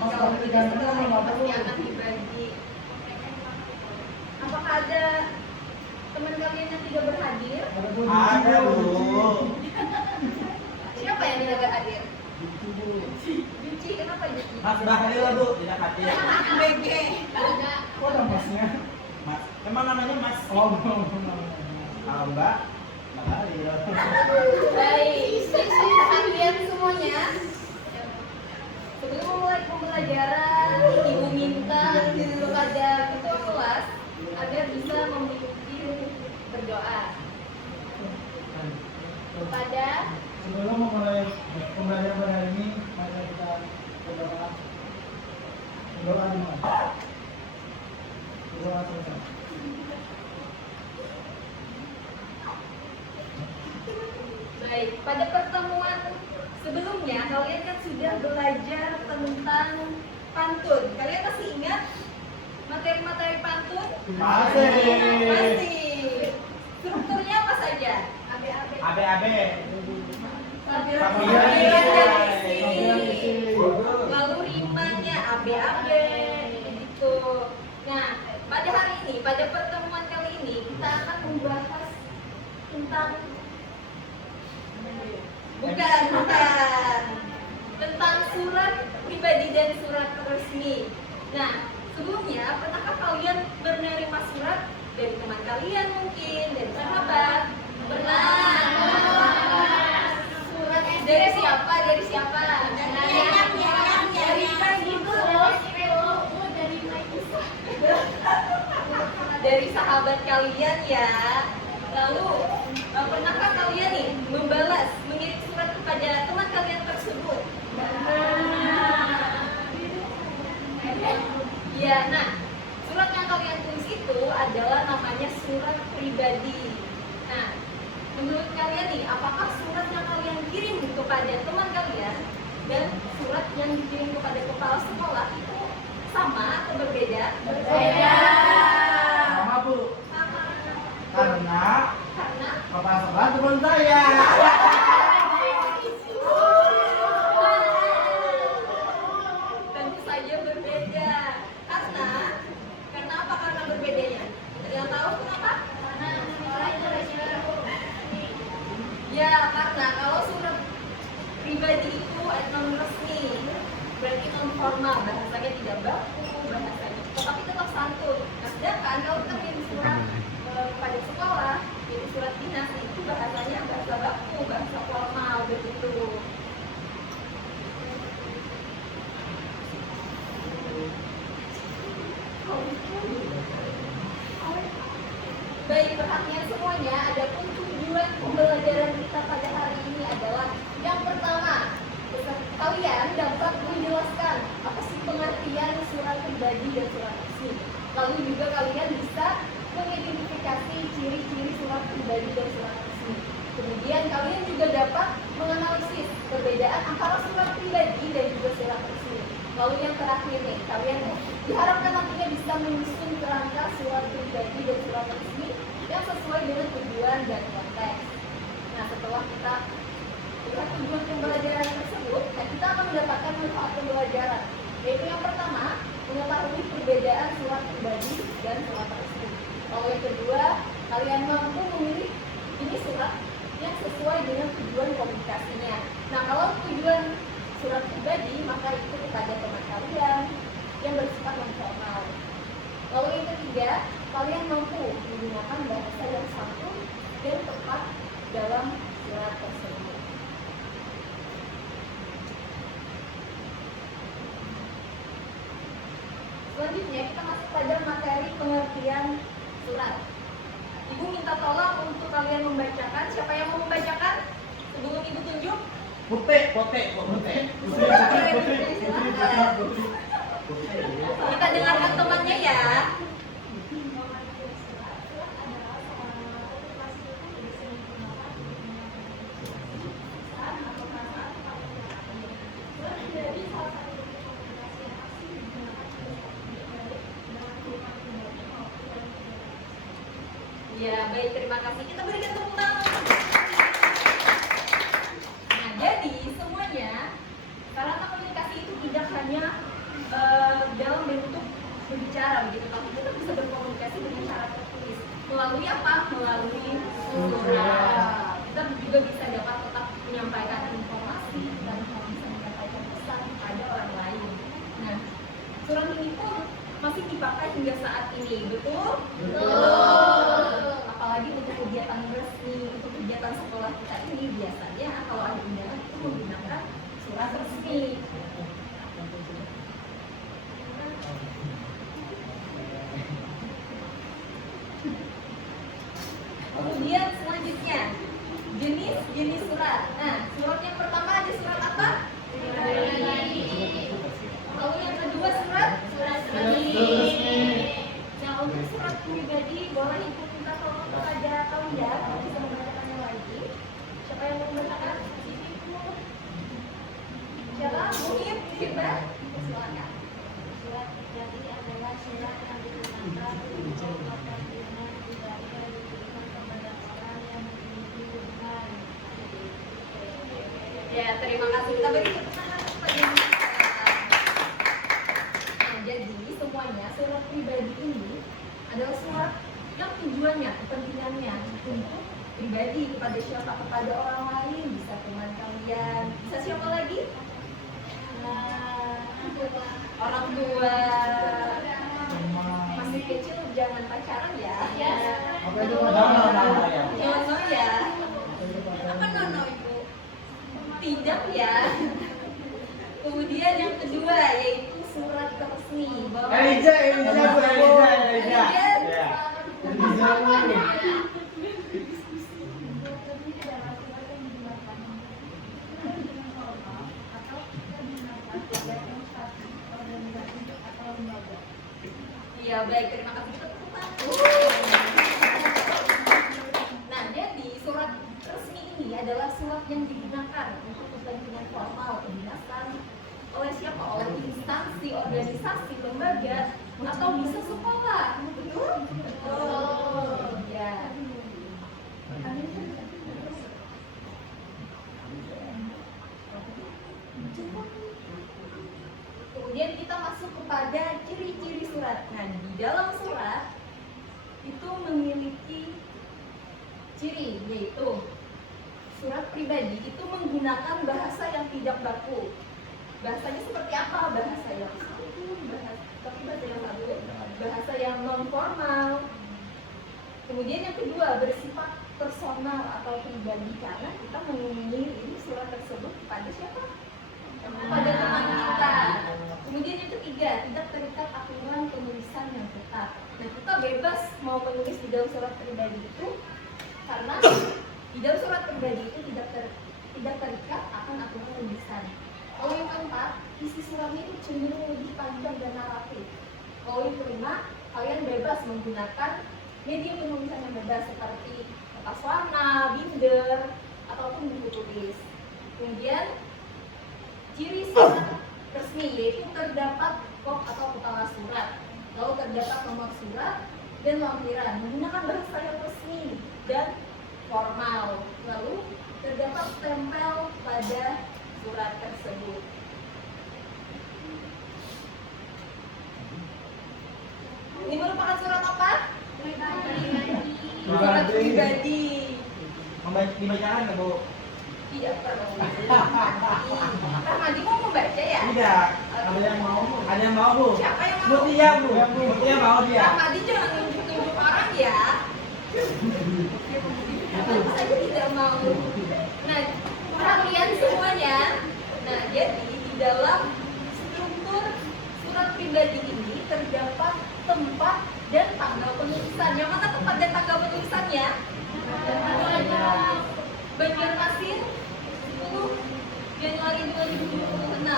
Kalau tidak setelah ini pasti Iya. akan dibagi. Apakah ada teman kalian yang tidak berhadir? Ada Bu. Siapa yang tidak hadir? Juci, kenapa Juci? Mas Bahlil Bu tidak hadir. BG. Kok ada masnya? Mas, emang namanya Mas? Oh, Kalau Mbak Bahlil. Baik, kalian semuanya. Sebelum memulai pembelajaran, Ibu minta kepada ketua kelas agar bisa memimpin berdoa kepada sebelum memulai pembelajaran pada hari ini, mari kita berdoa. Berdoa dulu. Berdoa selesai. baik. Pada pertemuan sebelumnya kalian kan sudah belajar tentang pantun. Kalian masih ingat materi-materi pantun? Masih. Strukturnya apa saja? AB. Lalu rimanya AB gitu. Nah, pada hari ini, pada pertemuan kali ini kita akan membahas tentang tentang surat pribadi dan surat resmi. Nah, sebelumnya pernahkah kalian menerima surat dari teman kalian mungkin, dari sahabat? Pernah. Surat dari siapa? Dari siapa? Dari dari sahabat kalian ya. Lalu pernahkah kalian nih membalas, mengirim surat kepada teman kalian tersebut? Ya, nah surat yang kalian tulis itu adalah namanya surat pribadi. Nah, menurut kalian nih, apakah surat yang kalian kirim kepada teman kalian dan surat yang dikirim kepada kepala sekolah itu sama atau berbeda? Berbeda. Sama Bu. Sama. Karena Karena kepala sekolah teman saya. tentu saja berbeda. Karena apa? Karena berbedanya. Ada yang tahu kenapa? Ya, karena kalau surat pribadi itu non resmi, berarti non formal, bahasanya tidak baku, bahasanya tetapi tetap santun. Nah, sedangkan kalau kita kirim surat pada sekolah, jadi surat dinas itu bahasanya bahasa baku, bahasa formal begitu. Baik, perhatian semuanya, adapun tujuan pembelajaran kita pada hari ini adalah yang pertama, kalian dapat menjelaskan apa sih pengertian surat pribadi dan surat resmi. Lalu juga kalian bisa mengidentifikasi ciri-ciri surat pribadi dan surat resmi. Kemudian kalian juga dapat menganalisis perbedaan antara surat pribadi dan juga surat resmi. Lalu yang terakhir nih, kalian diharapkan nantinya bisa menyusun kerangka surat pribadi dan surat resmi yang sesuai dengan tujuan dan konteks. Nah, setelah kita lihat tujuan pembelajaran tersebut, kita akan mendapatkan manfaat pembelajaran, yaitu yang pertama, mengetahui perbedaan surat pribadi dan surat resmi. Lalu yang kedua, kalian mampu memilih ini surat yang sesuai dengan tujuan komunikasinya. Nah, kalau tujuan surat pribadi, maka itu kepada teman kalian yang bersifat non formal. Lalu yang ketiga, kalian mampu menggunakan bahasa yang santun dan tepat dalam surat tersebut. Selanjutnya kita masuk pada materi pengertian surat. Ibu minta tolong untuk kalian membacakan. Siapa yang mau membacakan? Sebelum Ibu tunjuk. Putih. Kita dengarkan temannya ya. Ya, baik, terima kasih. Kita berikan tepuk tangan. Nah, jadi semuanya sarana komunikasi itu tidak hanya berbicara begitu, tapi kita bisa berkomunikasi dengan cara tertulis. Melalui apa? Melalui surat. Kita juga bisa dapat tetap menyampaikan informasi dan bisa menyampaikan pesan kepada orang lain. Nah, surat ini pun masih dipakai hingga saat ini, betul? Betul. Apalagi untuk kegiatan resmi, untuk kegiatan sekolah kita ini biasanya kalau ada undangan itu menggunakan surat resmi. Kemudian selanjutnya jenis surat. Nah, surat yang pertama ada surat apa? Lalu yang kedua surat Resmi. Nah, untuk surat pribadi boleh ibu minta tolong kepada Kaulia bisa membacakannya lagi. Siapa yang mau membacakan? Siapa? Muhib, Siapa? Silakan. Surat pribadi adalah surat yang digunakan untuk apabila tidak diberikan kepada orang yang memiliki hubungan. Ya, terima kasih. Kita beri tepuk tangan kepada mereka. Nah, jadi semuanya surat pribadi ini adalah surat yang tujuannya, kepentingannya untuk pribadi kepada siapa? Kepada orang lain, bisa teman kalian, bisa siapa lagi? Orang tua. Masih kecil jangan pacaran ya. Apa itu nono ya? Nono ya. Apa nono ibu? Tidak ya. Kemudian yang kedua yaitu surat resmi. Eliza Bu, Eliza. Ya. Iya baik, terima kasih kita tepuk tangan. Nah, jadi surat resmi ini adalah surat yang digunakan untuk kepentingan formal kedinasan oleh siapa? Oleh instansi, organisasi, lembaga, atau bisa sekolah. Betul? Betul. Ya. Kemudian kita masuk kepada ciri-ciri surat. Nah, di dalam surat itu memiliki ciri, yaitu surat pribadi itu menggunakan bahasa yang tidak baku. Bahasanya seperti apa? Bahasa yang santun, bahasa yang non formal. Kemudian yang kedua bersifat personal atau pribadi karena kita mengirim surat tersebut kepada siapa? Kepada teman kita. Kemudian yang ketiga tidak terikat aturan penulisan yang ketat. Nah, kita bebas mau menulis di dalam surat pribadi itu karena di dalam surat pribadi itu tidak terikat akan aturan penulisan. Kalau yang keempat, isi suratnya itu cenderung lebih panjang dan naratif. Kalau yang kelima, kalian bebas menggunakan media penulisan yang bebas seperti kertas warna, binder, ataupun buku tulis. Kemudian ciri surat resmi yaitu terdapat kop atau kepala surat, lalu terdapat nomor surat dan lampiran menggunakan bahasa yang resmi dan formal, lalu terdapat stempel pada surat tersebut. Ini merupakan surat apa? Surat pribadi. Dibacakan nggak Bu? Tidak perlu. Rahmadi mau membaca ya? Tidak. Ada yang mau? Ada yang mau Bu? Siapa yang mau? Mutia Bu. Mutia mau dia. Rahmadi jangan nunjuk-nunjuk orang ya. Tentu saja tidak mau. Nah, perhatian semuanya. Nah, jadi di dalam struktur surat pribadi ini terdapat tempat dan tanggal penulisan. Yang mana tempat dan tanggal penulisannya? Banjarmasin 10 Januari 2026.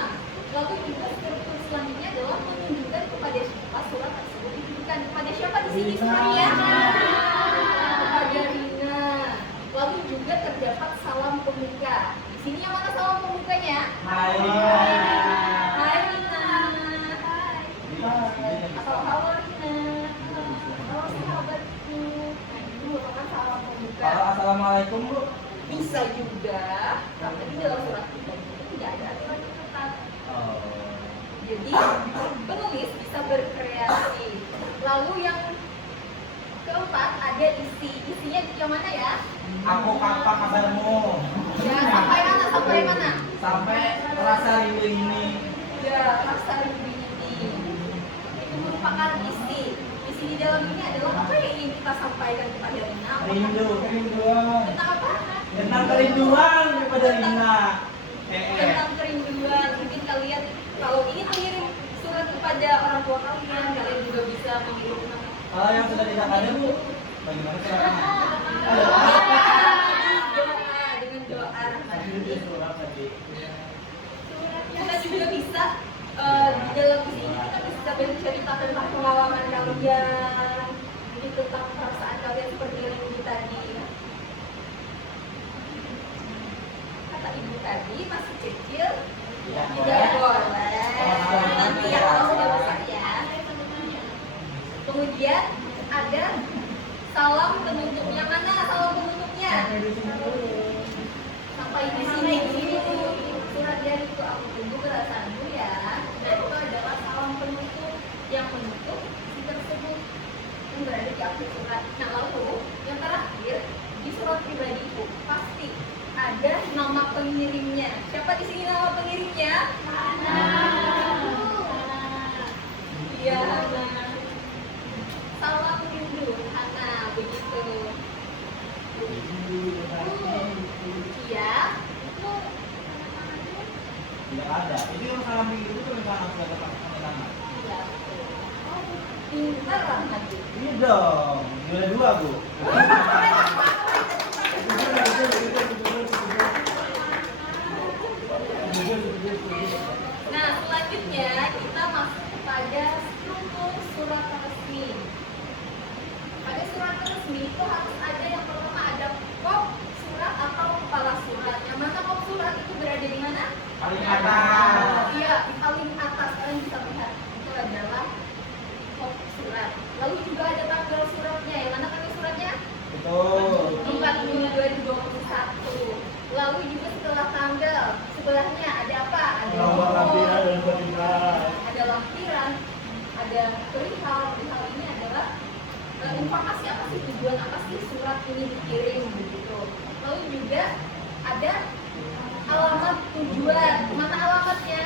Lalu juga struktur selanjutnya adalah menunjukkan kepada siapa surat tersebut ditujukan. Kepada siapa di sini suratnya? Kepada Rina. Lalu juga terdapat salam pemuka. Di sini yang mana salam pemukanya? Hai. Hai Rina. Atau halo Rina. Halo sahabatku. Nah, itu merupakan salam pemuka. Halo, assalamualaikum Bu. Bisa juga, tapi di dalam surat pribadi itu tidak ada aturan yang ketat. Oh. Jadi penulis bisa berkreasi. Lalu yang keempat ada isi. Isinya yang mana ya? Aku kapan kabarmu? Ya, sampai mana? Sampai mana? Sampai rasa rindu ini. Ya, rasa rindu ini. Itu merupakan isi. Isi di dalam ini adalah apa yang ingin kita sampaikan kepada Rina? Rindu. Kerinduan. Tentang apa? Tentang kerinduan kepada Rina. Tentang kerinduan. Mungkin kalian kalau ingin mengirim surat kepada orang tua kalian, kalian juga bisa mengirim. Kalau yang sudah tidak ada Bu, bagaimana caranya? Doa dengan doa rahmati. Kita juga bisa di dalam sini kita bisa bercerita tentang pengalaman kalian, jadi tentang perasaan kalian seperti yang ibu tadi. Kata ibu tadi masih kecil, tidak boleh. Nanti ya kalau sudah besar ya. Kemudian ada salam penutup. Yang mana salam penutupnya? Sampai di sini dulu. Surat dari itu aku tunggu balasanmu ya. Nah itu adalah salam penutup yang menutup si tersebut yang berada di akhir surat. Nah lalu yang terakhir di surat pribadi itu pasti ada nama pengirimnya. Siapa di sini nama pengirimnya? Iya. Salam rindu, Hana, begitu. Iya. Tidak ada. Itu yang salam rindu itu tulisan aku ada pakai nama. Iya. Pintar Rahmadi. Ini dong. Juara 2 Bu. Nah, selanjutnya kita masuk kepada struktur surat resmi. Pada surat resmi itu harus ada yang pertama ada kop surat atau kepala surat. Yang mana kop surat itu berada di mana? Paling atas. Iya, di paling atas. Kalian bisa lihat itu adalah kop surat. Lalu juga ada tanggal suratnya. Yang mana tanggal suratnya? Betul. 4 Juni 2021. Lalu juga setelah tanggal sebelahnya ada apa? Ada Nomor lampiran dan perintah. ada lampiran, ada perihal. Perihal ini adalah informasi apa sih, tujuan apa sih surat ini dikirim begitu. Lalu juga ada alamat tujuan. Mana alamatnya?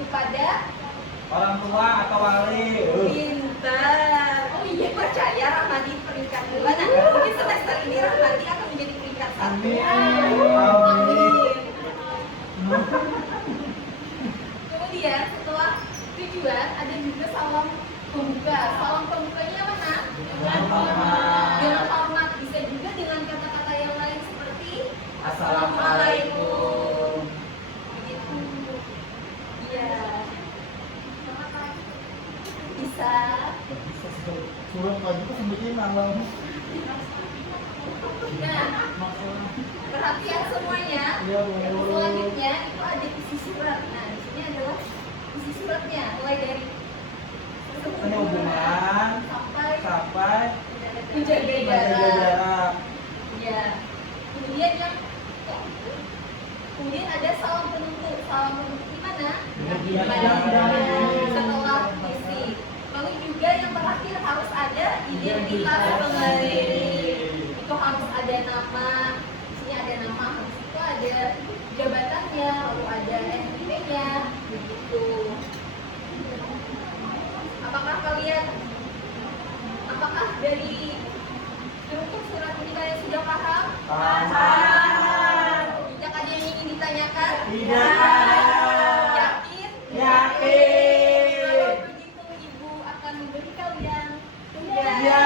Kepada Orang tua atau wali. pintar. Oh iya, percaya Rahmadi peringkat 2. Nah, mungkin semester ini Rahmadi akan menjadi peringkat 1. Amin. Amin. Kemudian setelah tujuan ada juga salam pembuka. Salam pembukanya mana? Dengan hormat. Bisa juga dengan kata-kata yang lain seperti Assalamualaikum. Begitu. Iya. Bisa. Surat pagi itu sebetulnya nambah. Nah, perhatian semuanya. Iya, Bu. Selanjutnya itu ada isi surat. Nah, di sini adalah isi suratnya, mulai dari Ini hubungan sampai menjaga menjaga jarak. jarak. Ya. Kemudian kemudian ada salam penutup. Salam penutup di mana? Di Setelah isi. Lalu juga yang terakhir harus ada identitas pengirim. Itu harus ada nama. Di sini ada nama. Habis itu ada jabatannya, lalu ada NIP-nya, begitu. Apakah dari struktur surat ini kalian sudah paham? Paham. Tidak ada yang ingin ditanyakan? Tidak. Yakin? Yakin. Kalau begitu ibu akan memberi kalian tugas. Ya.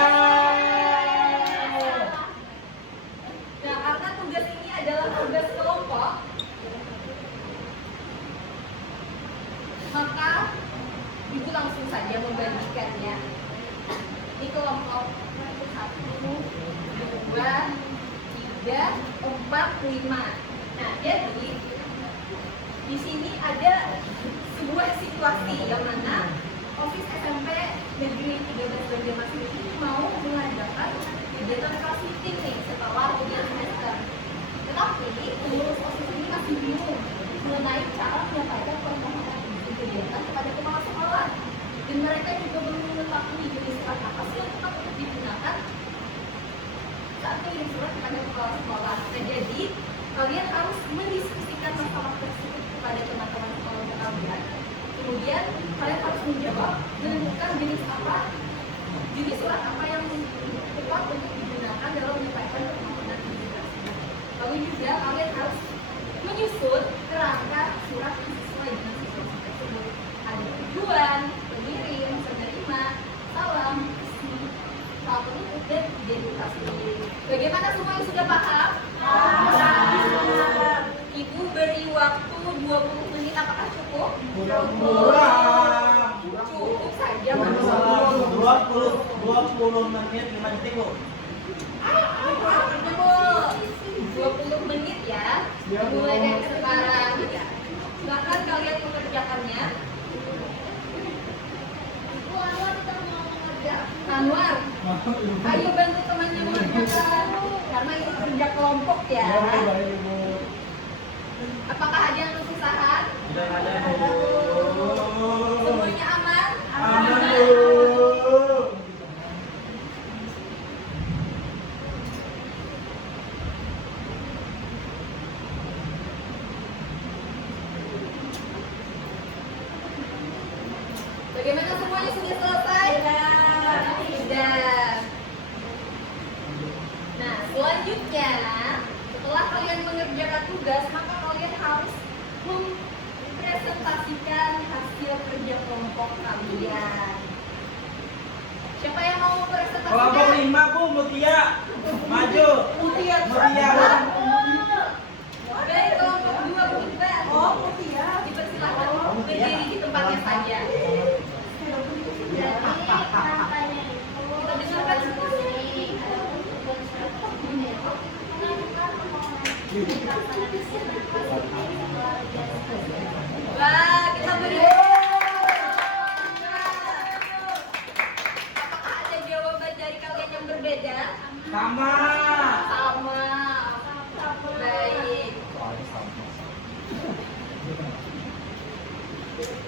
Nah, karena tugas ini adalah tugas kelompok, maka ibu langsung saja membagikannya. Ini kelompok 1, 2, 3, 4, 5. Nah, jadi di sini ada sebuah situasi yang mana Office SMP Negeri 13 Banjarmasin ini mau mengadakan kegiatan class meeting nih setelah ujian semester. Tetapi pengurus Office ini masih bingung mengenai cara menyampaikan permohonan izin kegiatan kepada kepala sekolah. Dan mereka juga belum mengetahui jenis surat apa sih yang tepat untuk digunakan saat mengirim surat kepada kepala sekolah. Nah, jadi kalian harus mendiskusikan masalah tersebut kepada teman-teman sekolah kalian. Kemudian kalian harus menjawab menentukan jenis surat apa yang tepat untuk digunakan dalam menyampaikan permohonan izin tersebut. Lalu juga kalian harus menyusun kerangka surat sesuai dengan situasi tersebut. Ada tujuan, pengirim, penerima, salam, isi, hal penutup, dan identifikasi. Bagaimana semuanya sudah paham? Ibu beri waktu 20 menit, apakah cukup? Kurang. Cukup saja. 20 menit 5 detik loh. Betul. 20 menit ya. Mulai dari sekarang. Silahkan kalian mengerjakannya. Ibu Anwar kita mau mengerjakan. Anwar, ayo bantu temannya mengerjakan. Karena ini kerja kelompok ya. Baik, Ibu. Apakah ada yang kesusahan? Tidak ada Bu. Semuanya aman? Aman Bu. Bagaimana semuanya sudah selesai? Sudah. Nah, selanjutnya setelah kalian mengerjakan tugas, maka kalian harus mempresentasikan hasil kerja kelompok kalian. Siapa yang mau Kelompok mempresentasikan? 5 Bu, Mutia. Maju. Mutia. Baik, kelompok 2 Mutia. Dipersilakan berdiri di tempatnya saja. Jadi rangkanya itu Kita dengarkan semuanya. ada tugas mengajukan permohonan izin pelaksanaan kegiatan kelas luar biasa. Wah, kita beri. Apakah ada jawaban dari kalian yang berbeda? Sama. Sama. Baik.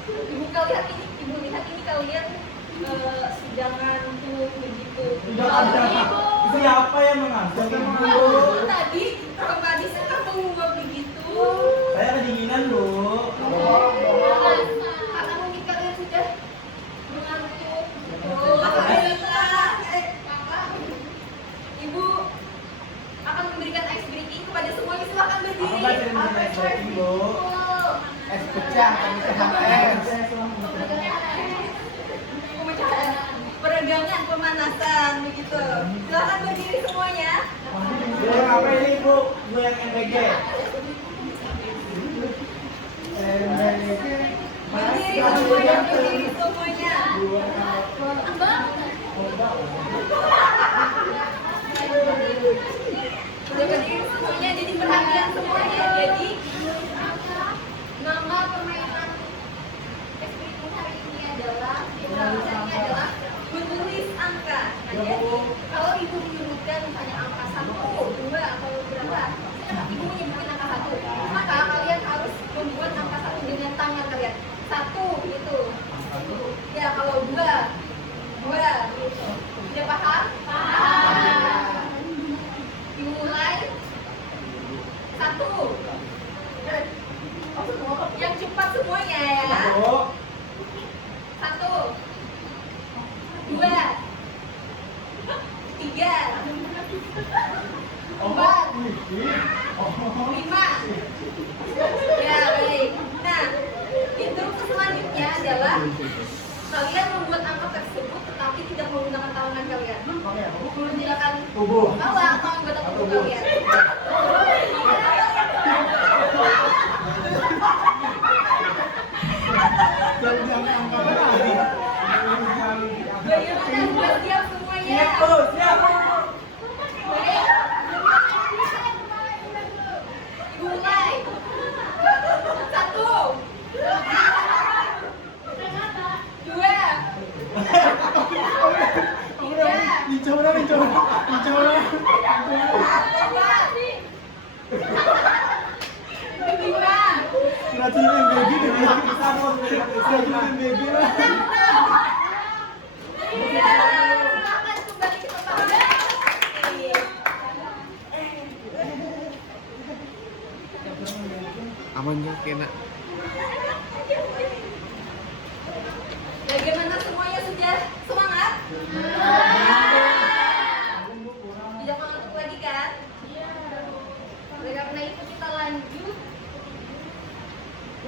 Ibu lihat ini kalian sedang ngantuk begitu. Tidak ada. Ibu. Siapa yang mengantuk Bu? Tadi kembali sedang menguap begitu. Saya kedinginan Bu. Karena mungkin kalian sudah mengantuk. Alhamdulillah. Ibu akan memberikan ice breaking kepada semuanya. Silakan berdiri. Apa bahasa Indonesia ice breaking, Bu? Es pecah, pemecahan es. Pemecahan, peregangan, pemanasan begitu. Silakan berdiri semuanya. Bu yang apa ini Bu? Bu yang MBG. Berdiri semuanya, berdiri semuanya. Sudah berdiri semuanya, jadi perhatian semuanya. Jadi nama permainan ekspresi hari ini adalah menulis angka. Nah, jadi kalau ibu menyebutkan misalnya angka 1, 2 atau berapa, ibu menyebutkan gimana? Iya, silakan kembali ke tempatnya. Aman gak kena? Bagaimana semuanya sudah semangat? Tidak mengantuk lagi kan? Oleh karena itu kita lanjut.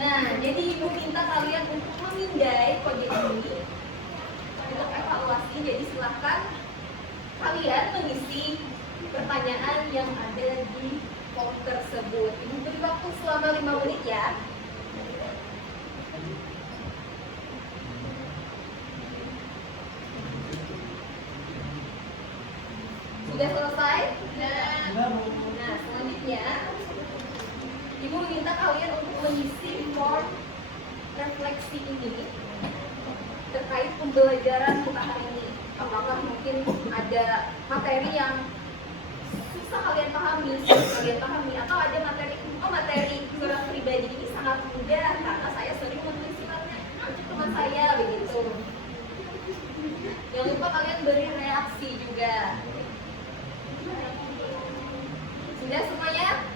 Nah, jadi ibu minta kalian untuk memindai kode ini untuk evaluasi. Jadi silahkan kalian mengisi pertanyaan yang ada di form tersebut. Ibu beri waktu selama 5 menit ya. Sudah selesai? Nah, selanjutnya Ibu minta kalian untuk mengisi form refleksi ini terkait pembelajaran kita hari ini. Apakah mungkin ada materi yang susah kalian pahami, atau ada materi surat pribadi ini sangat mudah karena saya sering menulis suratnya untuk teman saya begitu. Jangan lupa kalian beri reaksi juga. Sudah semuanya?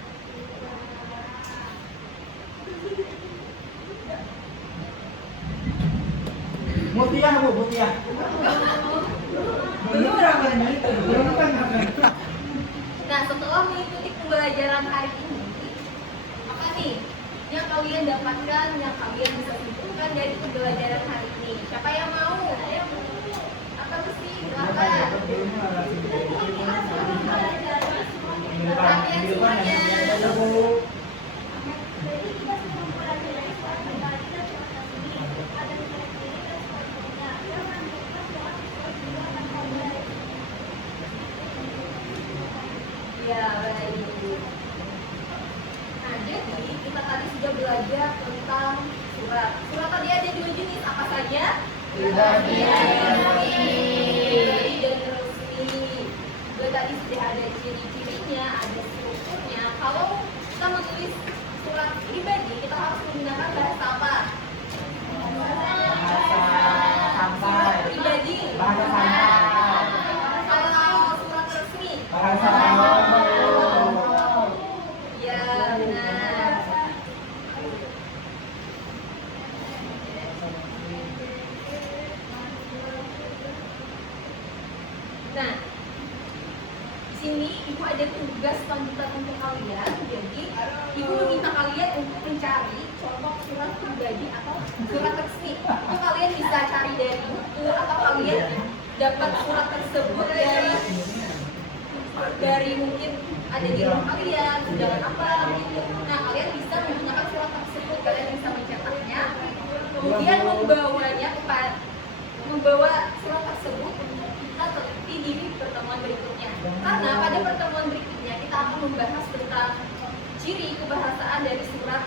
Mutia Bu, Mutia. Belum kan itu, belum kan. Nah, setelah mengikuti pembelajaran hari ini, apa nih yang kalian dapatkan, yang kalian bisa simpulkan dari pembelajaran hari ini? Siapa yang mau? Atau mesti silakan. Perhatian semuanya. Jadi kita sudah mempelajari soal pribadi dan soal resmi. Ada ciri-ciri dan sebagainya. Jangan lupa soal juga akan mulai. Ya, baik. Nah, jadi kita tadi sudah belajar tentang surat. Surat tadi ada 2 jenis, apa saja? Pribadi dan Pribadi dan resmi. Juga tadi sudah ada ciri-cirinya, ada strukturnya. Kalau kita menulis surat pribadi, kita harus menggunakan bahasa apa? bahasa santai. Pribadi. Bahasa santai. Kalau surat resmi, Bahasa ya benar. Nah, di sini ibu ada tugas lanjutan untuk kalian. Jadi ibu meminta kalian untuk mencari contoh surat pribadi atau surat resmi. Itu kalian bisa cari dari buku atau kalian dapat surat tersebut dari mungkin ada di rumah kalian, undangan apa gitu. Nah, kalian bisa menggunakan surat tersebut, kalian bisa mencetaknya, kemudian membawa surat tersebut untuk kita teliti di pertemuan berikutnya. Karena pada pertemuan berikutnya kita akan membahas tentang ciri kebahasaan dari surat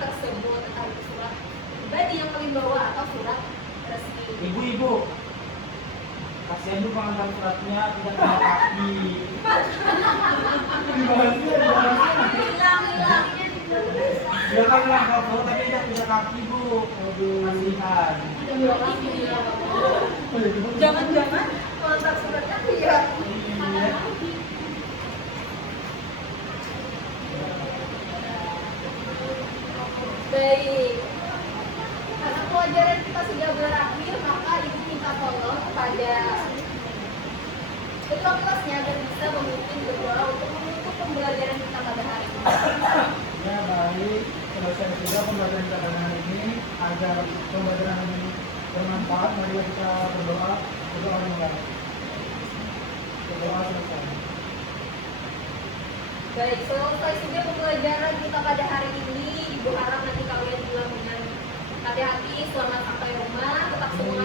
tersebut, entah itu surat pribadi yang kalian bawa atau surat resmi. Ibu-ibu, kasihan tuh pengantar suratnya tidak ada kaki. Hilang. Silakanlah kalau tapi tidak kaki Bu. Aduh, kasihan. Jangan-jangan kontak suratnya ya. Baik. Karena pelajaran kita sudah berakhir, maka ibu minta tolong kepada ketua kelasnya agar bisa memimpin berdoa untuk menutup pembelajaran kita pada hari ini. Ya baik, selesai sudah pembelajaran kita pada hari ini. Agar pembelajaran ini bermanfaat, mari kita berdoa yang baik. Berdoa selesai. Baik, selesai sudah pembelajaran kita pada hari ini. Ibu harap nanti kalian pulang dengan hati-hati, selamat sampai rumah, tetap semangat